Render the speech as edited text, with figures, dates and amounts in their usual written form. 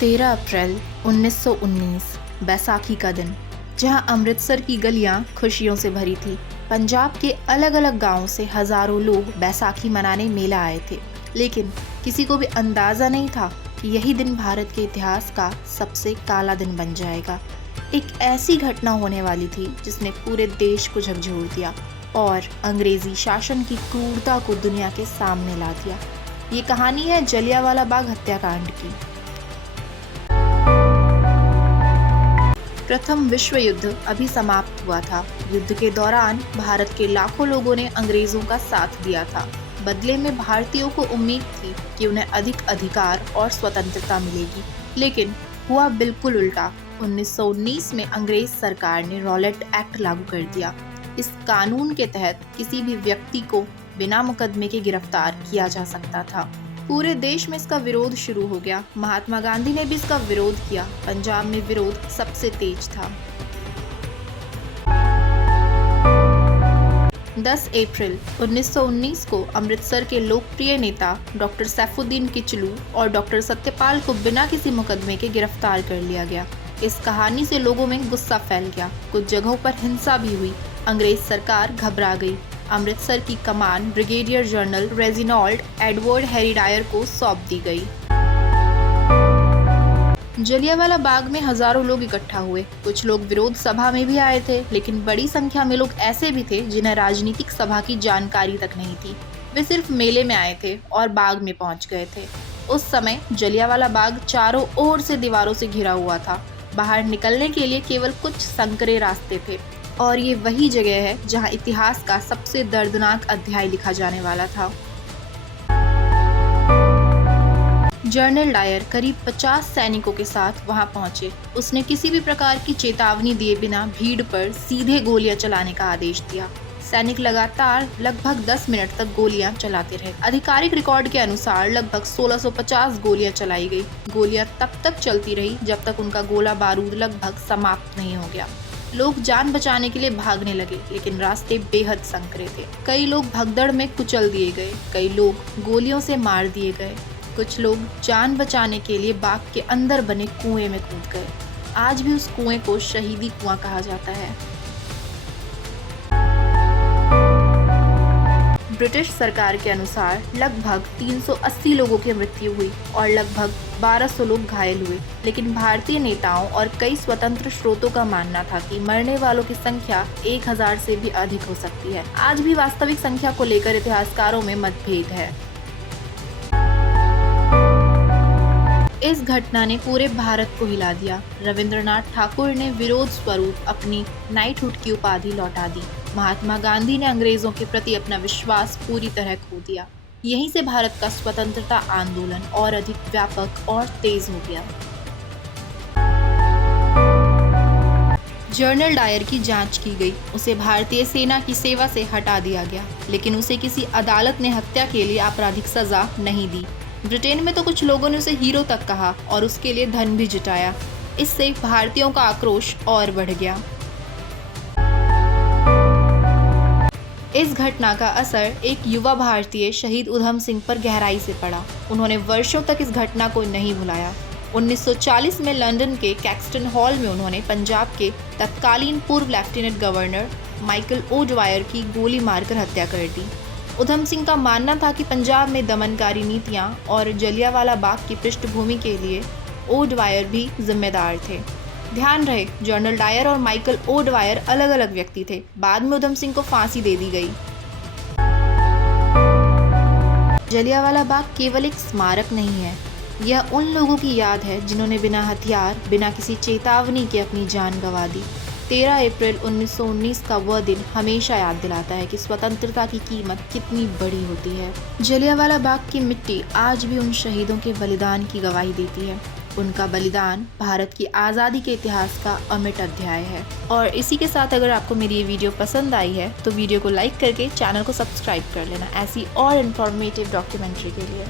13 अप्रैल 1919 बैसाखी का दिन, जहां अमृतसर की गलियां खुशियों से भरी थी। पंजाब के अलग अलग गांवों से हजारों लोग बैसाखी मनाने मेला आए थे, लेकिन किसी को भी अंदाज़ा नहीं था कि यही दिन भारत के इतिहास का सबसे काला दिन बन जाएगा। एक ऐसी घटना होने वाली थी जिसने पूरे देश को झकझोर दिया और अंग्रेजी शासन की क्रूरता को दुनिया के सामने ला दिया। ये कहानी है जलियांवाला बाग हत्याकांड की। प्रथम विश्व युद्ध अभी समाप्त हुआ था। युद्ध के दौरान भारत के लाखों लोगों ने अंग्रेजों का साथ दिया था। बदले में भारतीयों को उम्मीद थी कि उन्हें अधिक अधिकार और स्वतंत्रता मिलेगी, लेकिन हुआ बिल्कुल उल्टा। 1919 में अंग्रेज सरकार ने रॉलेट एक्ट लागू कर दिया। इस कानून के तहत किसी भी व्यक्ति को बिना मुकदमे के गिरफ्तार किया जा सकता था। पूरे देश में इसका विरोध शुरू हो गया। महात्मा गांधी ने भी इसका विरोध किया। पंजाब में विरोध सबसे तेज था। 10 अप्रैल 1919 को अमृतसर के लोकप्रिय नेता डॉक्टर सैफुद्दीन किचलू और डॉक्टर सत्यपाल को बिना किसी मुकदमे के गिरफ्तार कर लिया गया। इस कहानी से लोगों में गुस्सा फैल गया। कुछ जगहों पर हिंसा भी हुई। अंग्रेज सरकार घबरा गई। अमृतसर की कमान ब्रिगेडियर जनरल रेजिनाल्ड एडवर्ड हेरिडायर को सौंप दी गई। जलियांवाला बाग में हजारों लोग इकट्ठा हुए। कुछ लोग विरोध सभा में भी आए थे, लेकिन बड़ी संख्या में लोग ऐसे भी थे जिन्हें राजनीतिक सभा की जानकारी तक नहीं थी। वे सिर्फ मेले में आए थे और बाग में पहुंच गए थे। उस समय जलियांवाला बाग चारों ओर से दीवारों से घिरा हुआ था। बाहर निकलने के लिए केवल कुछ संकरे रास्ते थे, और ये वही जगह है जहां इतिहास का सबसे दर्दनाक अध्याय लिखा जाने वाला था। जनरल डायर करीब 50 सैनिकों के साथ वहां पहुंचे। उसने किसी भी प्रकार की चेतावनी दिए बिना भीड़ पर सीधे गोलियां चलाने का आदेश दिया। सैनिक लगातार लगभग 10 मिनट तक गोलियां चलाते रहे। आधिकारिक रिकॉर्ड के अनुसार लगभग 1650 गोलियां चलाई गई। गोलियां तब तक चलती रही जब तक उनका गोला बारूद लगभग समाप्त नहीं हो गया। लोग जान बचाने के लिए भागने लगे, लेकिन रास्ते बेहद संकरे थे। कई लोग भगदड़ में कुचल दिए गए, कई लोग गोलियों से मार दिए गए। कुछ लोग जान बचाने के लिए बाग के अंदर बने कुएं में कूद गए। आज भी उस कुएं को शहीदी कुआं कहा जाता है। ब्रिटिश सरकार के अनुसार लगभग 380 लोगों की मृत्यु हुई और लगभग 1200 लोग घायल हुए, लेकिन भारतीय नेताओं और कई स्वतंत्र स्रोतों का मानना था कि मरने वालों की संख्या 1000 से भी अधिक हो सकती है। आज भी वास्तविक संख्या को लेकर इतिहासकारों में मतभेद है। इस घटना ने पूरे भारत को हिला दिया। रविंद्रनाथ ठाकुर ने विरोध स्वरूप अपनी नाइटहुड की उपाधि लौटा दी। महात्मा गांधी ने अंग्रेजों के प्रति अपना विश्वास पूरी तरह खो दिया। यहीं से भारत का स्वतंत्रता आंदोलन और अधिक व्यापक और तेज हो गया। जनरल डायर की जांच की गई। उसे भारतीय सेना की सेवा से हटा दिया गया, लेकिन उसे किसी अदालत ने हत्या के लिए आपराधिक सजा नहीं दी। ब्रिटेन में तो कुछ लोगों ने उसे हीरो तक कहा और उसके लिए धन भी जुटाया। इससे भारतीयों का आक्रोश और बढ़ गया। इस घटना का असर एक युवा भारतीय शहीद उधम सिंह पर गहराई से पड़ा। उन्होंने वर्षों तक इस घटना को नहीं भुलाया। 1940 में लंदन के कैक्सटन हॉल में उन्होंने पंजाब के तत्कालीन पूर्व लेफ्टिनेंट गवर्नर माइकल ओडवायर की गोली मारकर हत्या कर दी। उधम सिंह का मानना था कि पंजाब में दमनकारी नीतियां और जलियांवाला बाग की पृष्ठभूमि के लिए ओडवायर भी जिम्मेदार थे। ध्यान रहे, जनरल डायर और माइकल ओडवायर अलग अलग व्यक्ति थे। बाद में उधम सिंह को फांसी दे दी गई। जलियांवाला बाग केवल एक स्मारक नहीं है, यह उन लोगों की याद है जिन्होंने बिना हथियार, बिना किसी चेतावनी के अपनी जान गंवा दी। 13 अप्रैल 1919 का वह दिन हमेशा याद दिलाता है कि स्वतंत्रता की कीमत कितनी बड़ी होती है। जलियांवाला बाग की मिट्टी आज भी उन शहीदों के बलिदान की गवाही देती है। उनका बलिदान भारत की आज़ादी के इतिहास का अमिट अध्याय है। और इसी के साथ अगर आपको मेरी ये वीडियो पसंद आई है तो वीडियो को लाइक करके चैनल को सब्सक्राइब कर लेना ऐसी और इन्फॉर्मेटिव डॉक्यूमेंट्री के लिए।